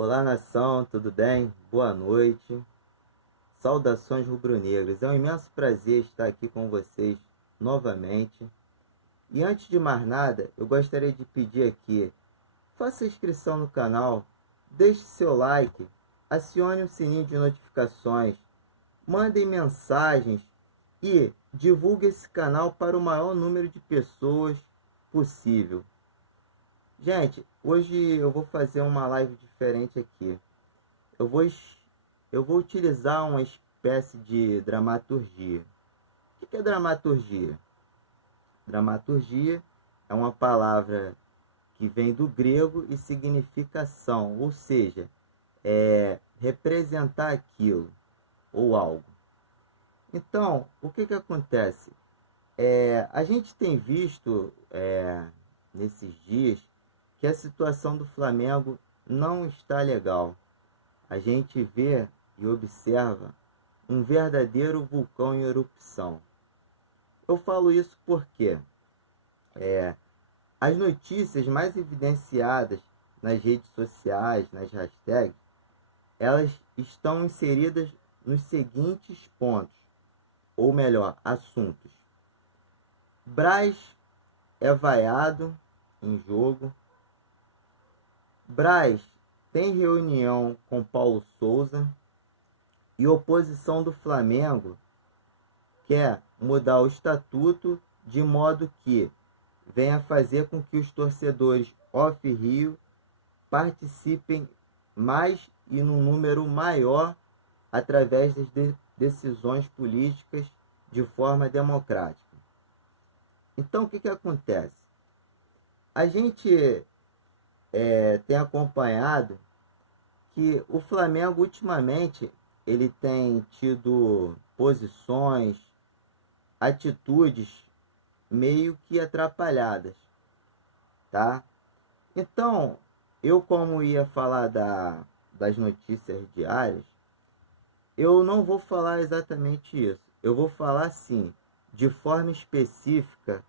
Olá, nação, tudo bem? Boa noite. Saudações rubro-negras. É um imenso prazer estar aqui com vocês novamente. E antes de mais nada, eu gostaria de pedir aqui, faça inscrição no canal, deixe seu like, acione o sininho de notificações, mandem mensagens e divulgue esse canal para o maior número de pessoas possível. Gente, hoje eu vou fazer uma live diferente aqui. Eu vou, eu vou utilizar uma espécie de dramaturgia. O que é dramaturgia? Dramaturgia é uma palavra que vem do grego e significa ação, ou seja, representar aquilo ou algo. Então, o que acontece? A gente tem visto nesses dias que a situação do Flamengo não está legal. A gente vê e observa um verdadeiro vulcão em erupção. Eu falo isso porque as notícias mais evidenciadas nas redes sociais, nas hashtags, elas estão inseridas nos seguintes pontos, ou melhor, assuntos. Braz é vaiado em jogo. Braz tem reunião com Paulo Souza e oposição do Flamengo quer mudar o estatuto de modo que venha fazer com que os torcedores off-Rio participem mais e num número maior através das decisões políticas de forma democrática. Então, o que acontece? A gente tem acompanhado que o Flamengo ultimamente ele tem tido posições, atitudes meio que atrapalhadas, tá? Então, eu como ia falar das notícias diárias, eu não vou falar exatamente isso. Eu vou falar sim, de forma específica,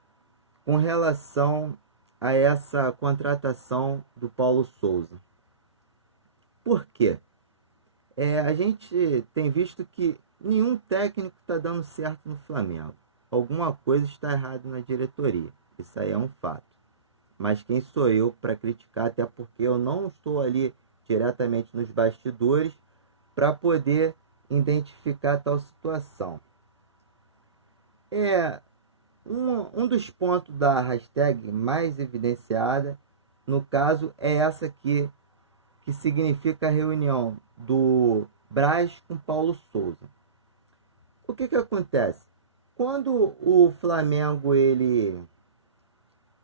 com relação a essa contratação do Paulo Souza. Por quê? A gente tem visto que nenhum técnico está dando certo no Flamengo. Alguma coisa está errada na diretoria. Isso aí é um fato. Mas quem sou eu para criticar, até porque eu não estou ali diretamente nos bastidores para poder identificar tal situação. Um dos pontos da hashtag mais evidenciada, no caso, é essa aqui, que significa a reunião do Braz com Paulo Souza. O que acontece? Quando o Flamengo ele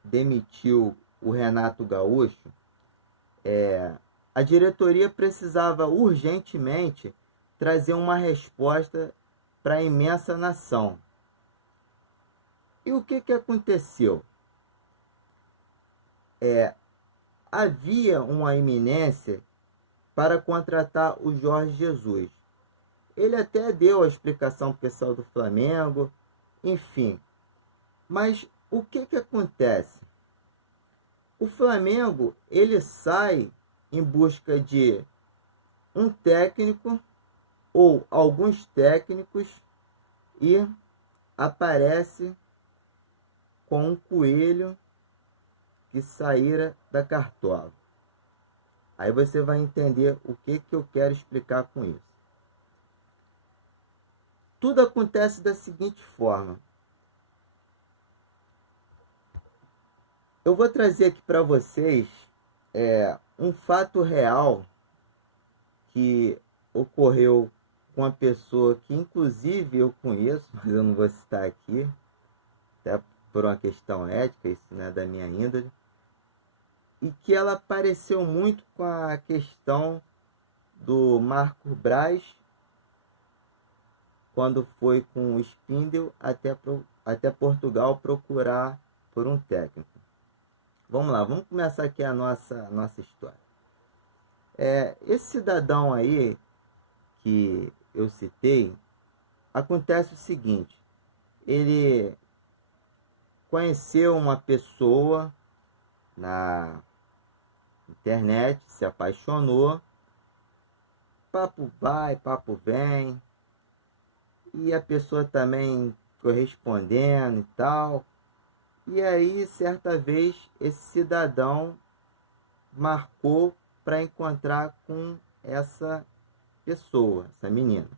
demitiu o Renato Gaúcho, a diretoria precisava urgentemente trazer uma resposta para a imensa nação. E o que aconteceu? Havia uma iminência para contratar o Jorge Jesus. Ele até deu a explicação para o pessoal do Flamengo, enfim. Mas o que acontece? O Flamengo ele sai em busca de um técnico ou alguns técnicos e aparece com um coelho que saíra da cartola. Aí você vai entender o que eu quero explicar com isso. Tudo acontece da seguinte forma. Eu vou trazer aqui para vocês um fato real que ocorreu com uma pessoa que inclusive eu conheço, mas eu não vou citar aqui, até por uma questão ética, isso não é da minha índole, e que ela apareceu muito com a questão do Marco Braz, quando foi com o Spindle até Portugal procurar por um técnico. Vamos lá, vamos começar aqui a nossa história. Esse cidadão aí que eu citei, acontece o seguinte, ele conheceu uma pessoa na internet, se apaixonou papo vai, papo vem, e a pessoa também correspondendo e tal. E aí, certa vez, esse cidadão marcou para encontrar com essa pessoa, essa menina.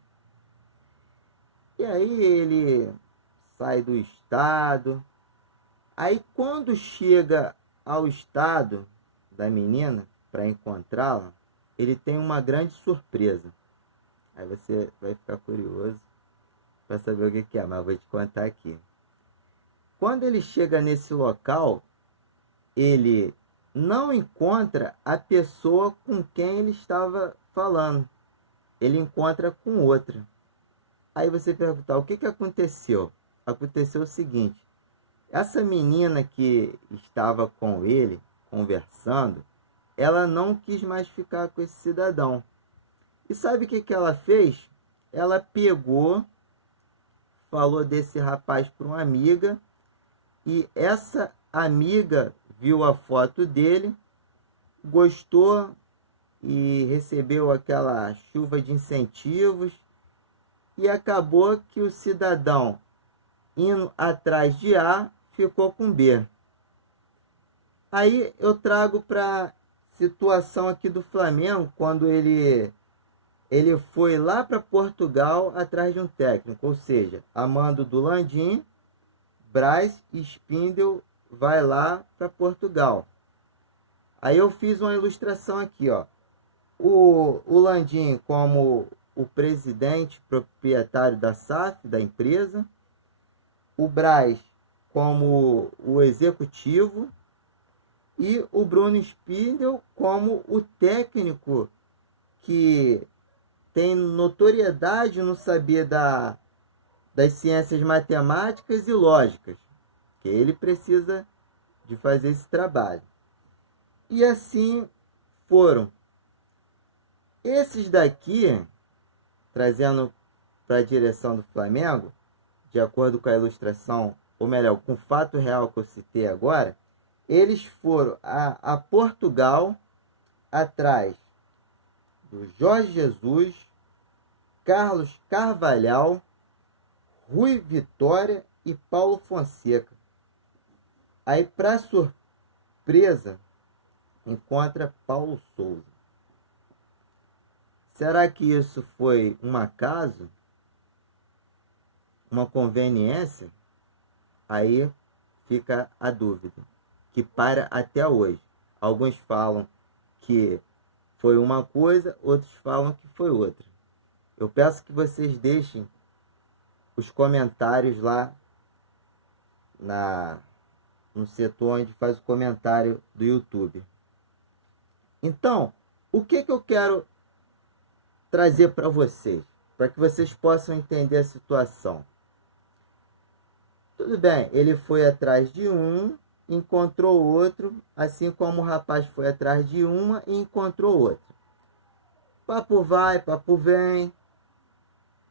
E aí ele sai do estado. Aí quando chega ao estado da menina para encontrá-la, ele tem uma grande surpresa. Aí você vai ficar curioso para saber o que é, mas eu vou te contar aqui. Quando ele chega nesse local, ele não encontra a pessoa com quem ele estava falando. Ele encontra com outra. Aí você pergunta, o que aconteceu? Aconteceu o seguinte, essa menina que estava com ele, conversando, ela não quis mais ficar com esse cidadão. E sabe o que ela fez? Ela pegou, falou desse rapaz para uma amiga, e essa amiga viu a foto dele, gostou e recebeu aquela chuva de incentivos, e acabou que o cidadão, indo atrás de A, ficou com B. Aí eu trago para a situação aqui do Flamengo, quando ele foi lá para Portugal atrás de um técnico, ou seja, a mando do Landim, Braz e Spindle vai lá para Portugal. Aí eu fiz uma ilustração aqui, ó. O Landim como o presidente proprietário da SAF, da empresa, o Braz como o executivo e o Bruno Spindle como o técnico que tem notoriedade no saber das ciências matemáticas e lógicas, que ele precisa de fazer esse trabalho. E assim foram. Esses daqui, trazendo para a direção do Flamengo, de acordo com a ilustração, ou melhor, com o fato real que eu citei agora, eles foram a Portugal atrás do Jorge Jesus, Carlos Carvalhal, Rui Vitória e Paulo Fonseca. Aí, para surpresa, encontra Paulo Souza. Será que isso foi um acaso? Uma conveniência? Aí fica a dúvida, que para até hoje. Alguns falam que foi uma coisa, outros falam que foi outra. Eu peço que vocês deixem os comentários lá no setor onde faz o comentário do YouTube. Então, o que eu quero trazer para vocês, para que vocês possam entender a situação? Tudo bem, ele foi atrás de um, encontrou outro, assim como o rapaz foi atrás de uma e encontrou outra. Papo vai, papo vem,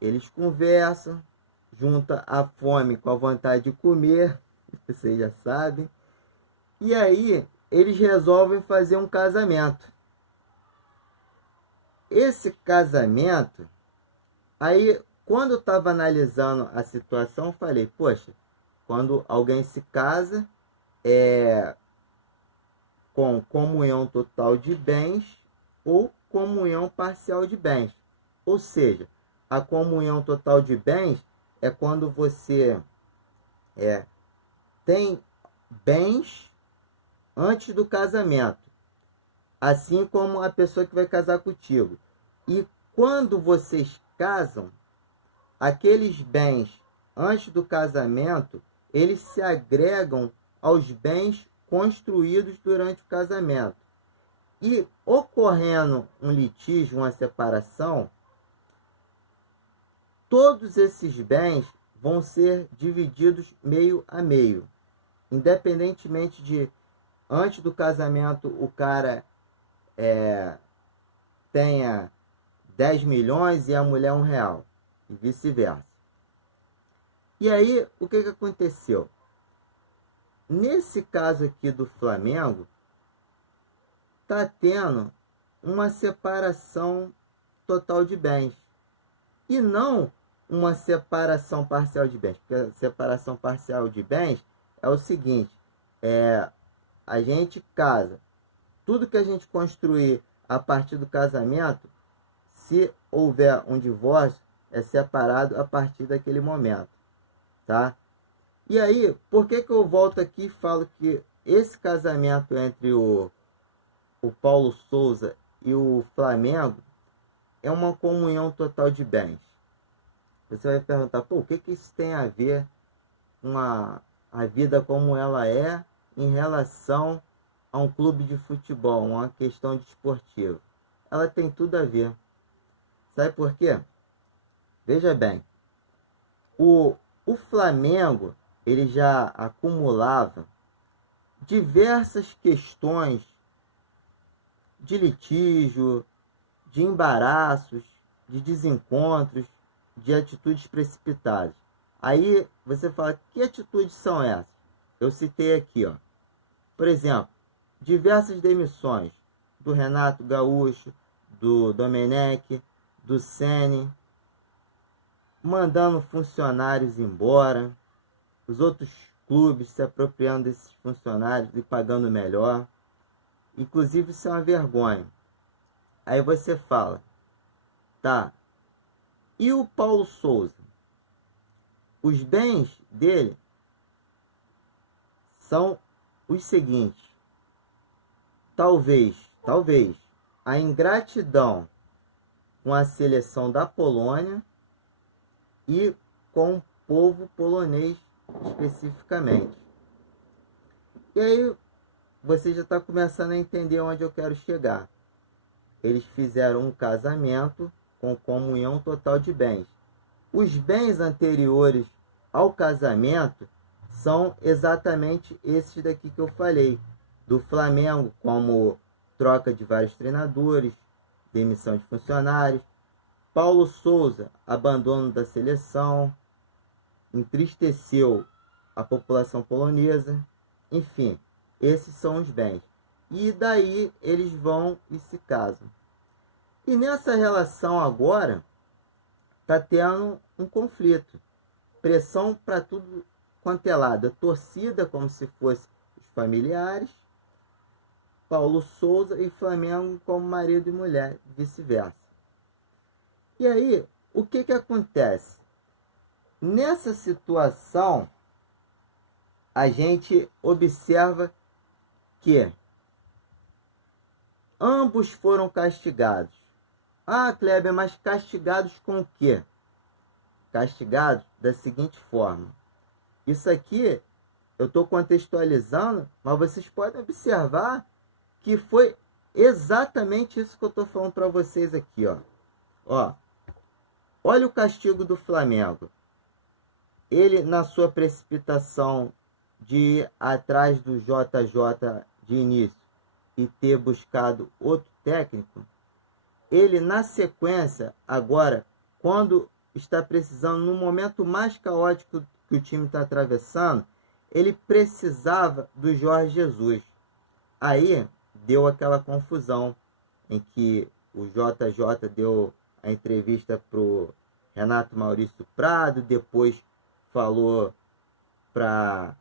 eles conversam, junta a fome com a vontade de comer, vocês já sabem, e aí eles resolvem fazer um casamento. Esse casamento, aí quando eu estava analisando a situação, falei, poxa, quando alguém se casa, com comunhão total de bens ou comunhão parcial de bens. Ou seja, a comunhão total de bens é quando você tem bens antes do casamento, assim como a pessoa que vai casar contigo. E quando vocês casam, aqueles bens antes do casamento, eles se agregam aos bens construídos durante o casamento. E ocorrendo um litígio, uma separação, todos esses bens vão ser divididos meio a meio. Independentemente de, antes do casamento, o cara tenha 10 milhões e a mulher R$1, e vice-versa. E aí, o que aconteceu? Nesse caso aqui do Flamengo, está tendo uma separação total de bens. E não uma separação parcial de bens. Porque a separação parcial de bens é o seguinte, a gente casa. Tudo que a gente construir a partir do casamento, se houver um divórcio, é separado a partir daquele momento, tá? E aí, por que eu volto aqui e falo que esse casamento entre o Paulo Souza e o Flamengo é uma comunhão total de bens? Você vai perguntar, pô, o que isso tem a ver com a vida como ela é em relação a um clube de futebol, uma questão desportiva? Ela tem tudo a ver. Sabe por quê? Veja bem, o Flamengo, ele já acumulava diversas questões de litígio, de embaraços, de desencontros, de atitudes precipitadas. Aí você fala, que atitudes são essas? Eu citei aqui, ó. Por exemplo, diversas demissões do Renato Gaúcho, do Domenech, do Ceni, mandando funcionários embora, os outros clubes se apropriando desses funcionários e pagando melhor. Inclusive, isso é uma vergonha. Aí você fala, tá, e o Paulo Souza? Os bens dele são os seguintes. Talvez, a ingratidão com a seleção da Polônia e com o povo polonês especificamente. E aí você já está começando a entender onde eu quero chegar. Eles fizeram um casamento com comunhão total de bens. Os bens anteriores ao casamento são exatamente esses daqui que eu falei. Do Flamengo, como troca de vários treinadores, demissão de funcionários. Paulo Souza, abandono da seleção, entristeceu a população polonesa. Enfim, esses são os bens. E daí eles vão e se casam. E nessa relação agora, está tendo um conflito. Pressão para tudo quanto é lado. Torcida como se fosse os familiares. Paulo Souza e Flamengo como marido e mulher, vice-versa. E aí, o que acontece? Nessa situação, a gente observa que ambos foram castigados. Ah, Kleber, mas castigados com o quê? Castigados da seguinte forma. Isso aqui eu estou contextualizando, mas vocês podem observar que foi exatamente isso que eu estou falando para vocês aqui, ó. Ó, olha o castigo do Flamengo. Ele, na sua precipitação de ir atrás do JJ de início e ter buscado outro técnico, ele, na sequência, agora, quando está precisando, no momento mais caótico que o time está atravessando, ele precisava do Jorge Jesus. Aí deu aquela confusão em que o JJ deu a entrevista para o Renato Maurício Prado, depois falou para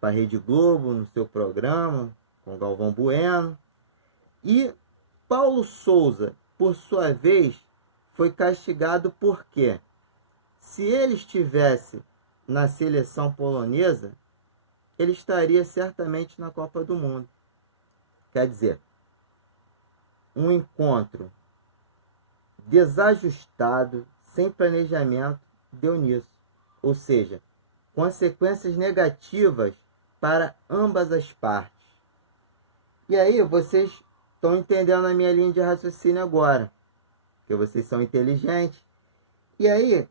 a Rede Globo no seu programa com Galvão Bueno. E Paulo Souza, por sua vez, foi castigado porque, se ele estivesse na seleção polonesa, ele estaria certamente na Copa do Mundo. Quer dizer, um encontro desajustado, sem planejamento, deu nisso. Ou seja, consequências negativas para ambas as partes. E aí, vocês estão entendendo a minha linha de raciocínio agora, porque vocês são inteligentes. E aí,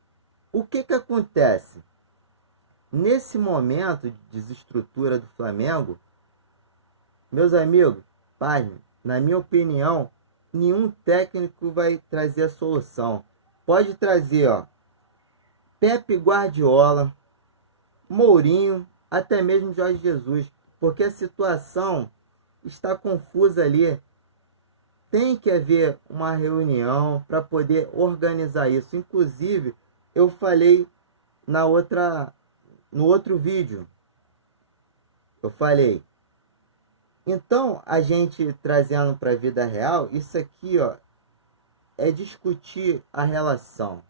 o que acontece? Nesse momento de desestrutura do Flamengo, meus amigos, página, na minha opinião, nenhum técnico vai trazer a solução. Pode trazer, ó, Pepe Guardiola, Mourinho, até mesmo Jorge Jesus, porque a situação está confusa ali. tem que haver uma reunião para poder organizar isso. Inclusive, eu falei no outro vídeo. Eu falei. Então, a gente trazendo para a vida real, isso aqui, ó, é discutir a relação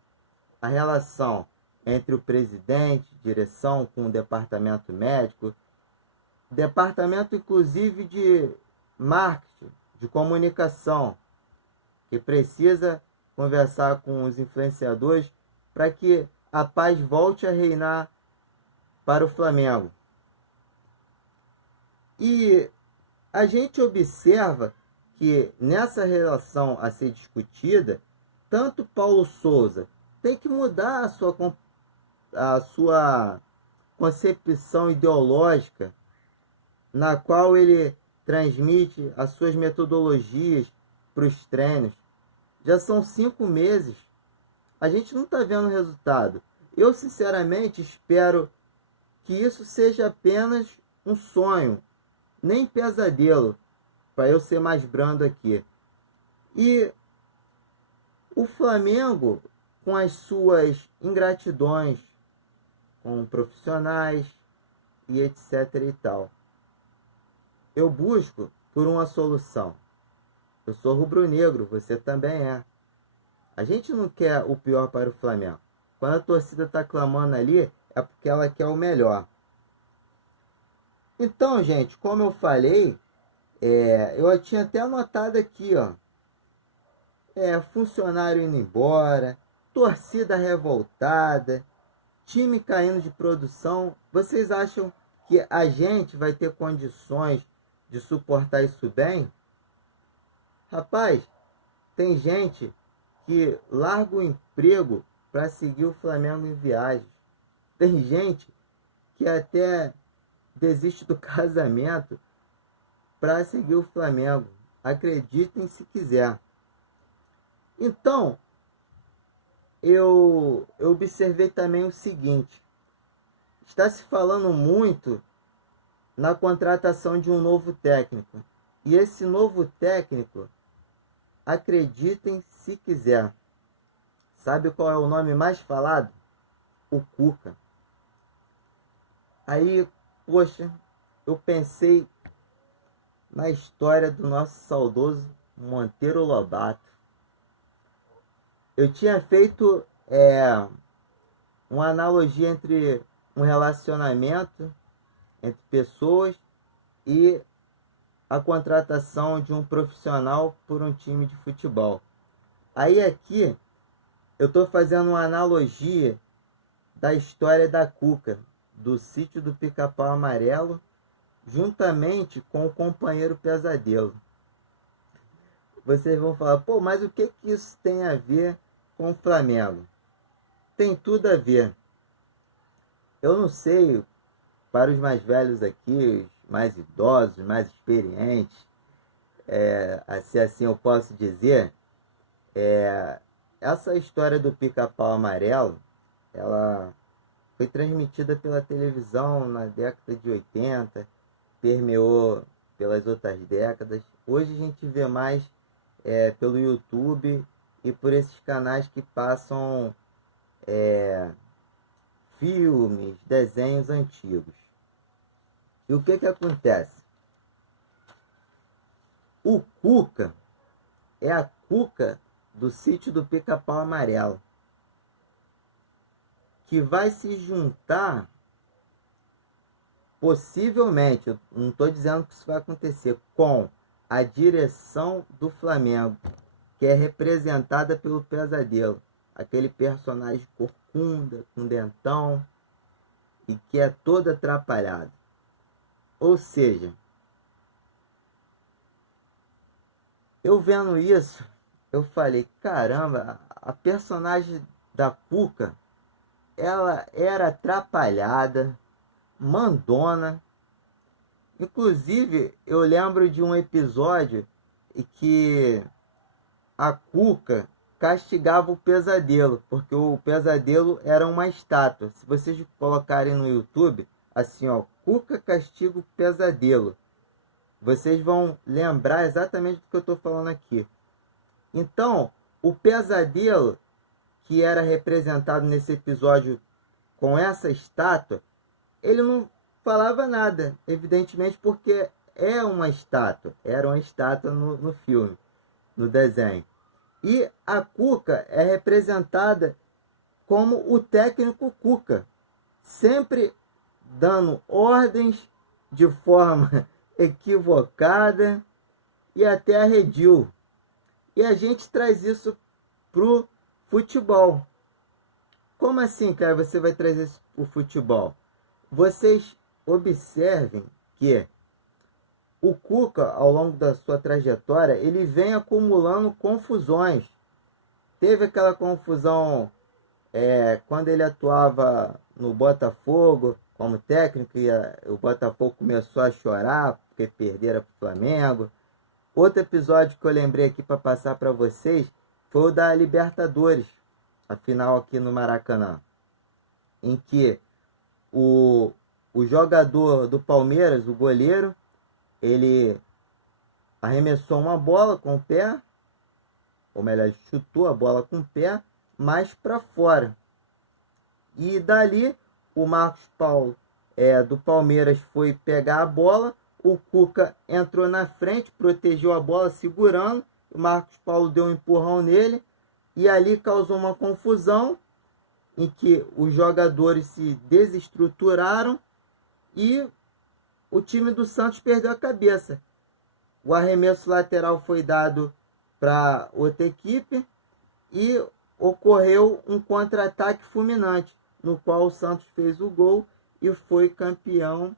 entre o presidente, direção com o departamento médico, departamento inclusive de marketing, de comunicação, que precisa conversar com os influenciadores para que a paz volte a reinar para o Flamengo. E a gente observa que nessa relação a ser discutida, tanto Paulo Souza tem que mudar a sua concepção ideológica, na qual ele transmite as suas metodologias para os treinos. Já são 5 meses, a gente não está vendo resultado. Eu sinceramente espero que isso seja apenas um sonho, nem pesadelo, para eu ser mais brando aqui. E o Flamengo, com as suas ingratidões com profissionais e etc e tal, eu busco por uma solução. Eu sou rubro-negro, você também é. A gente não quer o pior para o Flamengo. Quando a torcida está clamando ali, é porque ela quer o melhor. Então, gente, como eu falei, eu tinha até anotado aqui, ó. Funcionário indo embora, torcida revoltada, time caindo de produção. Vocês acham que a gente vai ter condições de suportar isso bem? Rapaz, tem gente que larga o emprego para seguir o Flamengo em viagens. Tem gente que até desiste do casamento para seguir o Flamengo. Acreditem se quiser. Então, eu observei também o seguinte: está se falando muito na contratação de um novo técnico. E esse novo técnico, acreditem se quiser, sabe qual é o nome mais falado? O Cuca. Aí, poxa, eu pensei na história do nosso saudoso Monteiro Lobato. Eu tinha feito uma analogia entre um relacionamento entre pessoas e a contratação de um profissional por um time de futebol. Aí aqui eu estou fazendo uma analogia da história da Cuca, do Sítio do Pica-Pau Amarelo, juntamente com o Companheiro Pesadelo. Vocês vão falar, pô, mas o que isso tem a ver com o Flamengo? Tem tudo a ver. Eu não sei, para os mais velhos aqui, os mais idosos, mais experientes, se assim eu posso dizer, essa história do Pica-Pau Amarelo, ela foi transmitida pela televisão na década de 80, permeou pelas outras décadas. Hoje a gente vê mais pelo YouTube e por esses canais que passam filmes, desenhos antigos. E o que acontece? O Cuca é a Cuca do Sítio do Pica-Pau Amarelo, que vai se juntar, possivelmente, eu não estou dizendo que isso vai acontecer, com a direção do Flamengo, que é representada pelo Pesadelo, aquele personagem corcunda, com dentão, e que é todo atrapalhado. Ou seja, eu vendo isso, eu falei, caramba, a personagem da Cuca, ela era atrapalhada, mandona. Inclusive, eu lembro de um episódio em que a Cuca castigava o Pesadelo, porque o Pesadelo era uma estátua. Se vocês colocarem no YouTube, assim, ó, Cuca castiga o Pesadelo. vocês vão lembrar exatamente do que eu estou falando aqui. Então, o pesadelo que era representado nesse episódio com essa estátua, ele não falava nada, evidentemente, porque é uma estátua, era uma estátua no filme, no desenho. E a Cuca é representada como o técnico Cuca, sempre dando ordens de forma equivocada e até arredio. E a gente traz isso pro futebol. Como assim, cara, você vai trazer isso pro futebol? Vocês observem que o Cuca, ao longo da sua trajetória, ele vem acumulando confusões. Teve aquela confusão quando ele atuava no Botafogo como técnico, e o Botafogo começou a chorar porque perderam para o Flamengo. Outro episódio que eu lembrei aqui para passar para vocês foi o da Libertadores, a final aqui no Maracanã, em que o jogador do Palmeiras, o goleiro, ele arremessou uma bola com o pé, ou melhor, chutou a bola com o pé, mais para fora. E dali o Marcos Paulo do Palmeiras foi pegar a bola, o Cuca entrou na frente, protegeu a bola segurando, o Marcos Paulo deu um empurrão nele e ali causou uma confusão em que os jogadores se desestruturaram e o time do Santos perdeu a cabeça. O arremesso lateral foi dado para outra equipe e ocorreu um contra-ataque fulminante, no qual o Santos fez o gol e foi campeão,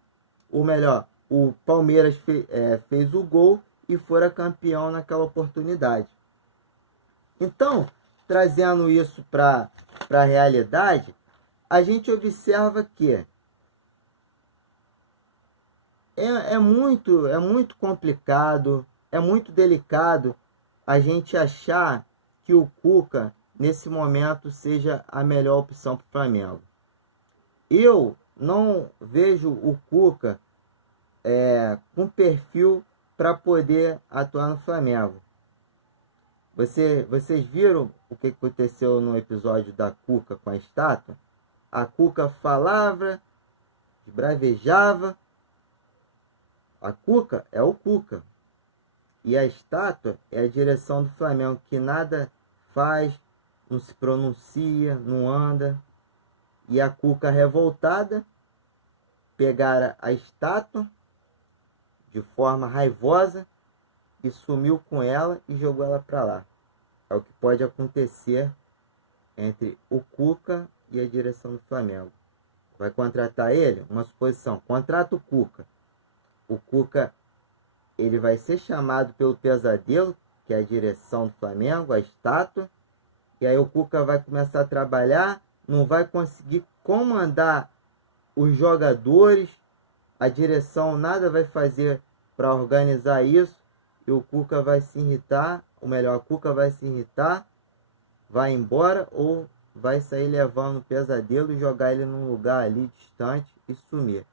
ou melhor, o Palmeiras fez o gol e fora campeão naquela oportunidade. Então, trazendo isso para a realidade, a gente observa que é muito complicado, é muito delicado a gente achar que o Cuca, nesse momento, seja a melhor opção para o Flamengo. Eu não vejo o Cuca com perfil para poder atuar no Flamengo. Vocês viram o que aconteceu no episódio da Cuca com a estátua? A Cuca falava, bravejava. A Cuca é o Cuca. E a estátua é a direção do Flamengo, que nada faz, não se pronuncia, não anda. E a Cuca revoltada pegara a estátua de forma raivosa e sumiu com ela e jogou ela para lá. É o que pode acontecer entre o Cuca e a direção do Flamengo. Vai contratar ele? Uma suposição. Contrata o Cuca. O Cuca, ele vai ser chamado pelo pesadelo, que é a direção do Flamengo, a estátua. E aí o Cuca vai começar a trabalhar, não vai conseguir comandar os jogadores, a direção nada vai fazer para organizar isso, e o Cuca vai se irritar, ou melhor, o Cuca vai se irritar, vai embora ou vai sair levando o pesadelo e jogar ele num lugar ali distante e sumir.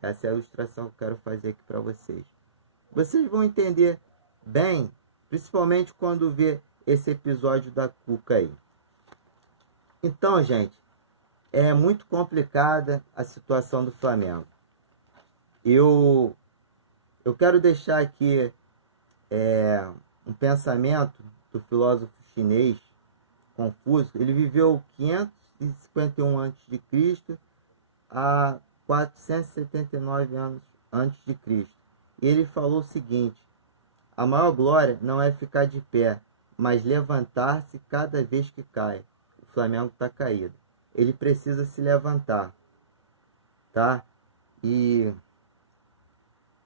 Essa é a ilustração que eu quero fazer aqui para vocês. Vocês vão entender bem, principalmente quando ver esse episódio da Cuca aí. Então, gente, é muito complicada a situação do Flamengo. Eu quero deixar aqui um pensamento do filósofo chinês Confúcio. Ele viveu 551 a.C. a 479 anos antes de Cristo. E ele falou o seguinte: a maior glória não é ficar de pé, mas levantar-se cada vez que cai. O Flamengo está caído. Ele precisa se levantar, tá? E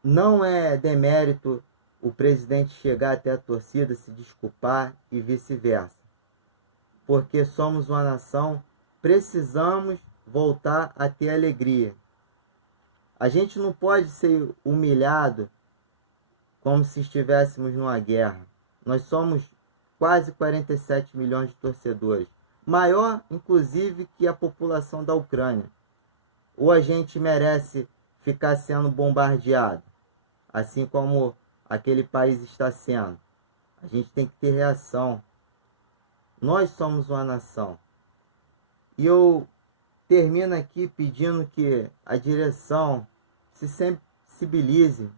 não é demérito o presidente chegar até a torcida, se desculpar e vice-versa. Porque somos uma nação, precisamos voltar a ter alegria. A gente não pode ser humilhado como se estivéssemos numa guerra. Nós somos quase 47 milhões de torcedores. Maior, inclusive, que a população da Ucrânia. Ou a gente merece ficar sendo bombardeado? assim como aquele país está sendo. A gente tem que ter reação. Nós somos uma nação. E eu termino aqui pedindo que a direção se sensibilize